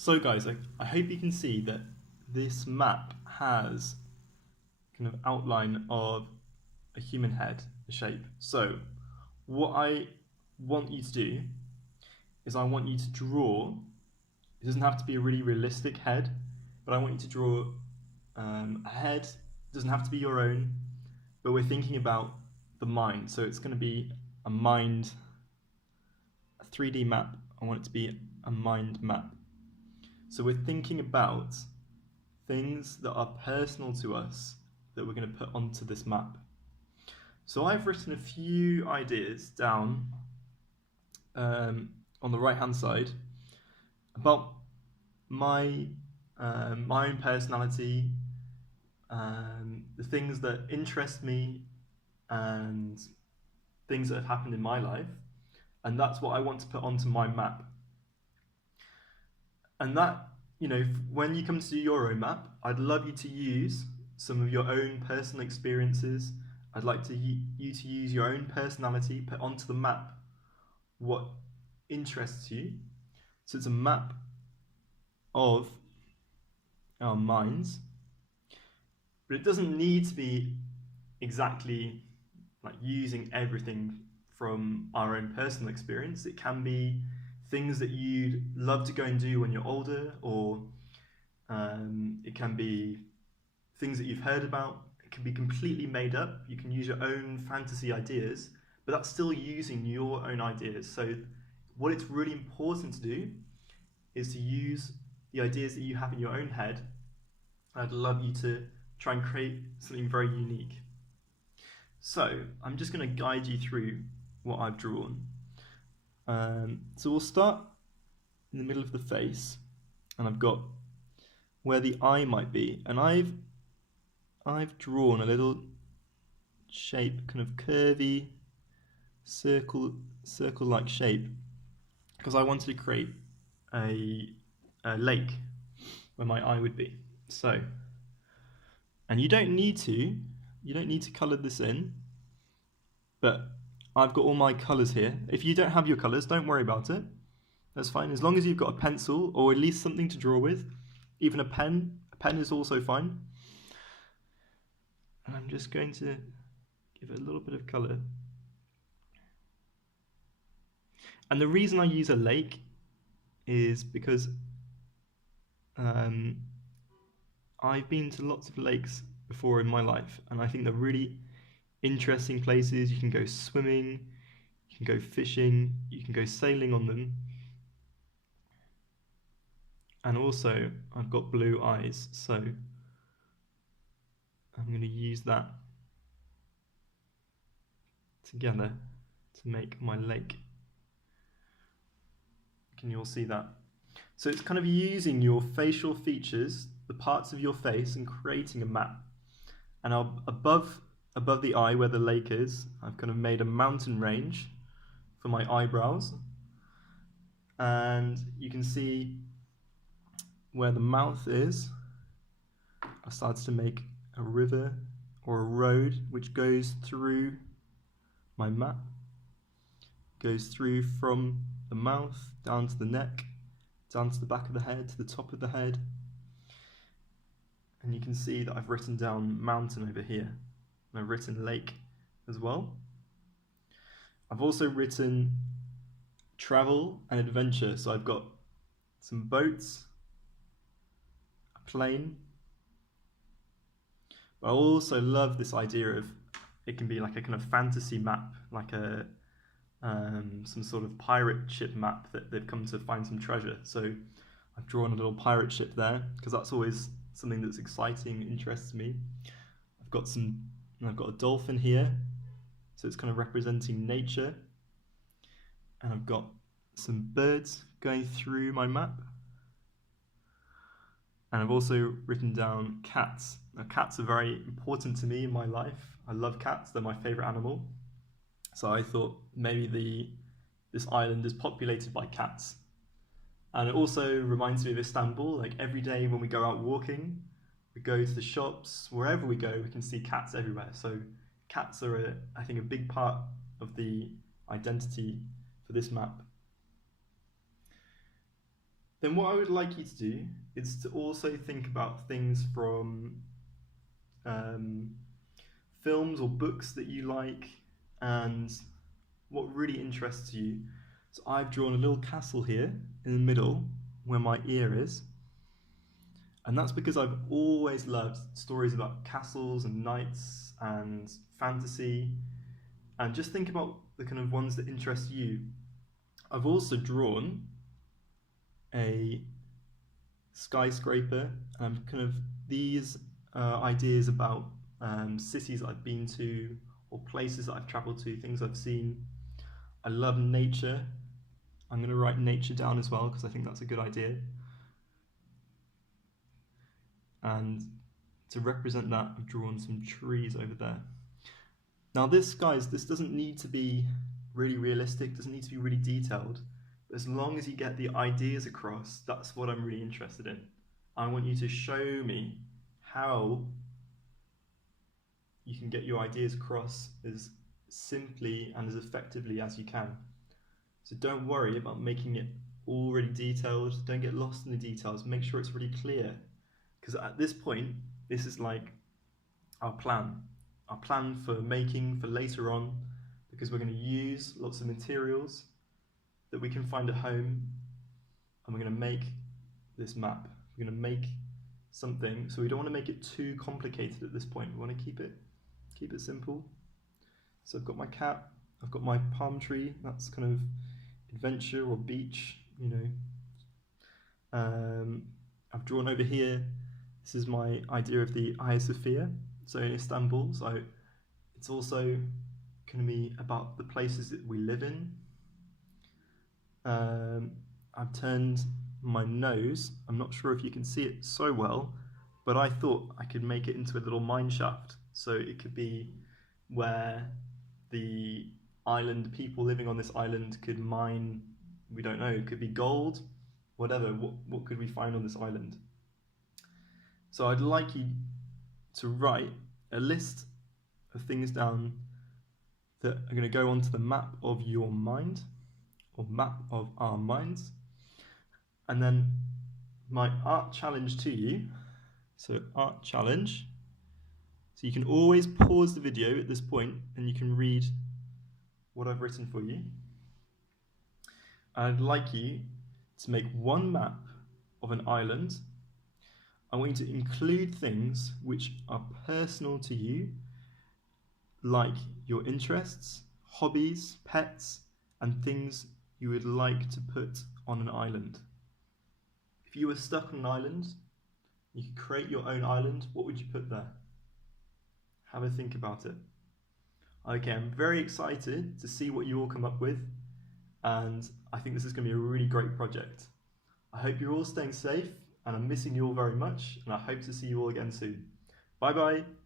So guys, I hope you can see that this map has kind of outline of a human head, a shape. So what I want you to do is I want you to draw, it doesn't have to be a really realistic head, but I want you to draw a head, it doesn't have to be your own, but we're thinking about the mind. So it's going to be a mind, a 3D map. I want it to be a mind map. So we're thinking about things that are personal to us that we're going to put onto this map. So I've written a few ideas down on the right hand side about my my own personality, the things that interest me, and things that have happened in my life, and that's what I want to put onto my map. And that, when you come to do your own map, I'd love you to use some of your own personal experiences. I'd like you to use your own personality, put onto the map what interests you. So it's a map of our minds, but it doesn't need to be exactly like using everything from our own personal experience. It can be things that you'd love to go and do when you're older, or it can be things that you've heard about. It can be completely made up. You can use your own fantasy ideas, but that's still using your own ideas. So what it's really important to do is to use the ideas that you have in your own head. I'd love you to try and create something very unique. So I'm just going to guide you through what I've drawn. So we'll start in the middle of the face, and I've got where the eye might be, and I've drawn a little shape, kind of curvy circle-like shape, because I wanted to create a lake where my eye would be. So, and you don't need to color this in, but I've got all my colors here. If you don't have your colors, don't worry about it. That's fine, as long as you've got a pencil or at least something to draw with. Even a pen is also fine. And I'm just going to give it a little bit of color. And the reason I use a lake is because I've been to lots of lakes before in my life, and I think they're really interesting places. You can go swimming, you can go fishing, you can go sailing on them. And also, I've got blue eyes, so I'm going to use that together to make my lake. Can you all see that? So it's kind of using your facial features, the parts of your face, and creating a map. And above the eye where the lake is, I've kind of made a mountain range for my eyebrows. And you can see where the mouth is. I started to make a river or a road which goes through my map. Goes through from the mouth down to the neck, down to the back of the head, to the top of the head. And you can see that I've written down mountain over here. And I've written lake as well. I've also written travel and adventure. So I've got some boats, a plane. But I also love this idea of it can be like a kind of fantasy map, like some sort of pirate ship map that they've come to find some treasure. So I've drawn a little pirate ship there because that's always something that's exciting, interests me. I've got a dolphin here, so it's kind of representing nature. And I've got some birds going through my map. And I've also written down cats. Now, cats are very important to me in my life. I love cats, they're my favourite animal. So I thought maybe this island is populated by cats. And it also reminds me of Istanbul. Like every day when we go out walking, we go to the shops, wherever we go, we can see cats everywhere. So cats are, I think, a big part of the identity for this map. Then what I would like you to do is to also think about things from um, films or books that you like and what really interests you. So I've drawn a little castle here in the middle where my ear is. And that's because I've always loved stories about castles and knights and fantasy. And just think about the kind of ones that interest you. I've also drawn a skyscraper, and kind of these ideas about cities I've been to or places that I've traveled to, things I've seen. I love nature. I'm going to write nature down as well because I think that's a good idea. And to represent that, I've drawn some trees over there. Now this, guys, this doesn't need to be really realistic, doesn't need to be really detailed. As long as you get the ideas across, that's what I'm really interested in. I want you to show me how you can get your ideas across as simply and as effectively as you can. So don't worry about making it already detailed, don't get lost in the details, make sure it's really clear. Because at this point, this is like our plan for making for later on, because we're going to use lots of materials that we can find at home, and we're going to make this map. We're going to make something, so we don't want to make it too complicated at this point. We want to keep it simple. So I've got my cat, I've got my palm tree, that's kind of adventure or beach, you know. I've drawn over here, this is my idea of the Hagia Sophia, so in Istanbul. So it's also going to be about the places that we live in. I've turned my nose, I'm not sure if you can see it so well, but I thought I could make it into a little mine shaft. So it could be where the island, people living on this island could mine, we don't know, it could be gold, whatever, what could we find on this island? So I'd like you to write a list of things down that are going to go onto the map of your mind, or map of our minds. And then my art challenge to you, so art challenge, so you can always pause the video at this point and you can read what I've written for you. I'd like you to make one map of an island. I want you to include things which are personal to you, like your interests, hobbies, pets, and things you would like to put on an island. If you were stuck on an island, you could create your own island, what would you put there? Have a think about it. Okay, I'm very excited to see what you all come up with, and I think this is going to be a really great project. I hope you're all staying safe, and I'm missing you all very much, and I hope to see you all again soon. Bye bye.